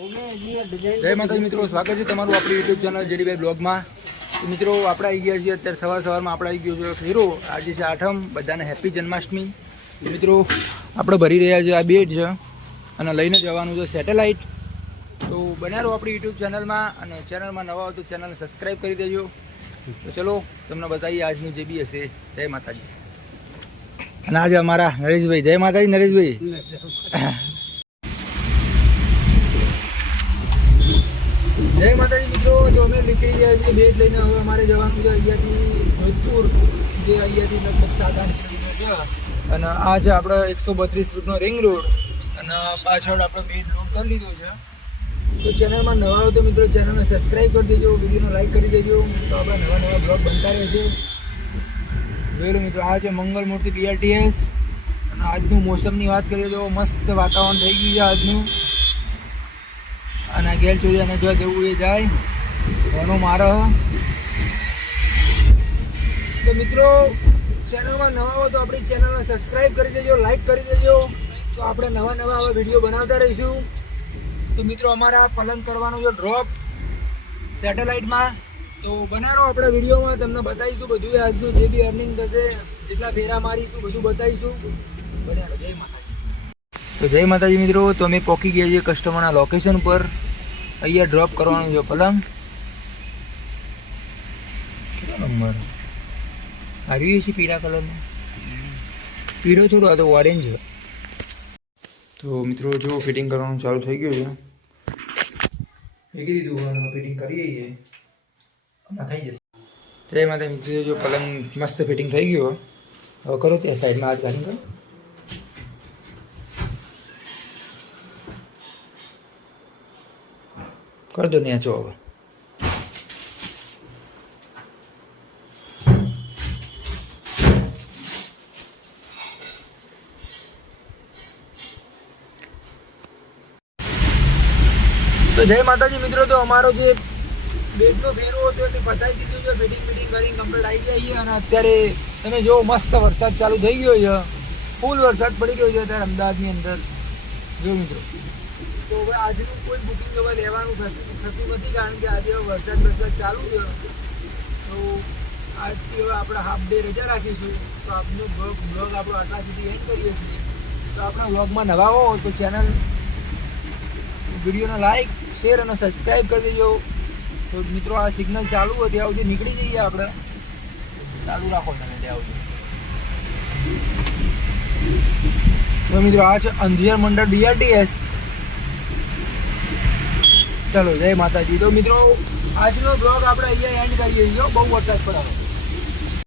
જય માતાજી મિત્રો, સ્વાગત છે તમારું આપણી યુટ્યુબ ચેનલ જેડીભાઈ બ્લોગમાં. મિત્રો આપણે આવી ગયા છીએ અત્યારે સવારમાં આપણે આવી ગયો છે ફેરો. આજે છે 8મ, બધાને હેપી જન્માષ્ટમી. મિત્રો આપણે ભરી રહ્યા છે આ બેટ છે અને લઈને જવાનું છે સેટેલાઇટ. તો બન્યા રહો આપણી યુટ્યુબ ચેનલમાં, અને ચેનલમાં નવા હો તો ચેનલને સબસ્ક્રાઈબ કરી દેજો. તો ચલો તમને બતાવીએ આજનું જે બી હશે. જય માતાજી. અને આજે અમારા નરેશભાઈ, જય માતાજી નરેશભાઈ. જય માતાજી મિત્રો, તો અમે નીકળી ગયા છીએ બેટ લઈને. હવે અમારે જવાનું છે અહીંયાથી જોધપુર, જે અહીંયાથી લગભગ 7-8 કિલોમીટર છે. અને આ છે આપણે 132 ફૂટનો રિંગ રોડ, અને પાછળ આપણે બેટ લોડ કરી લીધો છે. તો ચેનલમાં નવા હોય તો મિત્રો ચેનલને સબસ્ક્રાઈબ કરી દેજો, વિડીયોને લાઈક કરી દેજો. તો આપણા નવા બ્લોગ બનતા રહેશે. જોઈ લો મિત્રો, આ છે મંગલ મૂર્તિ BRTS. અને આજનું મોસમની વાત કરીએ તો મસ્ત વાતાવરણ થઈ ગયું છે આજનું. અને ગેર જોઈએ અને જો જવું એ જાય એનો મારો. તો મિત્રો ચેનલમાં નવા હો તો આપણી ચેનલને સબસ્ક્રાઈબ કરી દેજો, લાઈક કરી દેજો. તો આપણે નવા હવે વિડીયો બનાવતા રહીશું. તો મિત્રો અમારા પલંગ કરવાનું જો ડ્રોપ સેટેલાઇટમાં, તો બનાવો આપણા વિડીયોમાં તમને બતાવીશું બધું. આજનું જે બી અર્નિંગ થશે, જેટલા ફેરા મારીશું બધું બતાવીશું. બનાવો. જય માતાજી. તો જય માતાજી મિત્રો, તો અમે પહોંચી ગયા છીએ કસ્ટમરના લોકેશન પર. અહીંયા ડ્રોપ કરવાનું છે પલંગ. કેટલો નંબર આવી છે? પીળા કલરનો, પીળો થોડો, આ તો ઓરેન્જ છે. તો મિત્રો જો ફિટિંગ કરવાનું ચાલુ થઈ ગયું છે. મૂકી દીધું, ફિટિંગ કરી દઈએ, હમણાં થઈ જશે. જય માતા મિત્રો, જો પલંગ મસ્ત ફિટિંગ થઈ ગયો. હવે કરો ત્યાં સાઈડમાં હાથ ગાડી કરો. कर दो नीचो હવે. તો જય માતાજી મિત્રો, તો અમારો જે બેટનો ફેરો હતો તે પતાવી દીધો છે. ફિટિંગ કરીને કમ્પ્લીટ આવી જઈએ. અને અત્યારે તમે જો મસ્ત વરસાદ ચાલુ થઈ ગયો છે, ફૂલ વરસાદ પડી ગયો છે અત્યારે અમદાવાદની અંદર. જો મિત્રો, તો હવે આજનું કોઈ બુકિંગ હવે લેવાનું થતું નથી, કારણ કે આજે વરસાદ ચાલુ છે. તો આજથી હવે આપણે હાફ ડે રજા રાખીશું. તો આપનો બ્લોગ આપણો આટલા સુધી એન્ડ કરીએ છીએ. તો આપણા બ્લોગમાં નવા હો તો ચેનલ વિડીયોને લાઈક, શેર અને સબસ્ક્રાઈબ કરી દેજો. તો મિત્રો આ સિગ્નલ ચાલુ હોય ત્યાં સુધી નીકળી જઈએ આપણે. ચાલુ રાખો તમે ત્યાં સુધી. તો મિત્રો આ છે અંધિયાર મંડળ BRTS. ચલો જય માતાજી. તો મિત્રો આજનો બ્લોગ આપણે અહીંયા એન્ડ કરીએ છીએ. બહુ વરસાદ પડે.